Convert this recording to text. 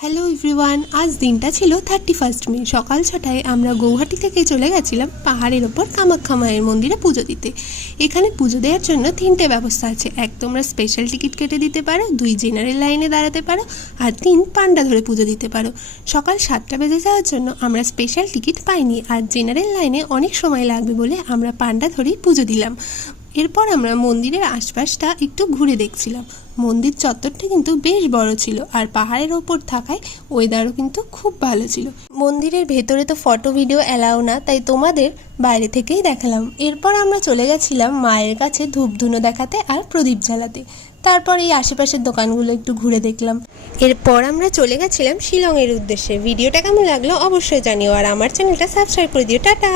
Hello everyone, আজ দিনটা ছিল 31 মে। সকাল 6টায় আমরা গৌহাটি থেকে চলে গেছিলাম পাহাড়ের ওপর কামাখ্যা মায়ের মন্দিরে পুজো দিতে। এখানে পুজো দেওয়ার জন্য 3টে ব্যবস্থা আছে। এক, তোমরা স্পেশাল টিকিট কেটে দিতে পারো। 2, জেনারেল লাইনে দাঁড়াতে পারো। আর 3, পান্ডা ধরে পুজো দিতে পারো। সকাল 7টা বেজে যাওয়ার জন্য আমরা স্পেশাল টিকিট পাইনি, আর জেনারেল লাইনে অনেক সময় লাগবে বলে আমরা পান্ডা ধরেই পুজো দিলাম। এরপর আমরা মন্দিরের আশপাশটা একটু ঘুরে দেখছিলাম। মন্দির চত্বরটা কিন্তু বেশ বড় ছিল, আর পাহাড়ের ওপর থাকায় ওয়েদারও কিন্তু খুব ভালো ছিল। মন্দিরের ভেতরে তো ফটো ভিডিও অ্যালাউ না, তাই তোমাদের বাইরে থেকেই দেখালাম। এরপর আমরা চলে গেছিলাম মায়ের কাছে ধূপধুনো দেখাতে আর প্রদীপ জ্বালাতে। তারপর এই আশেপাশের দোকানগুলো একটু ঘুরে দেখলাম। এরপর আমরা চলে গেছিলাম শিলংয়ের উদ্দেশ্যে। ভিডিওটা কেমন লাগলো অবশ্যই জানিও, আর আমার চ্যানেলটা সাবস্ক্রাইব করে দিও। টাটা।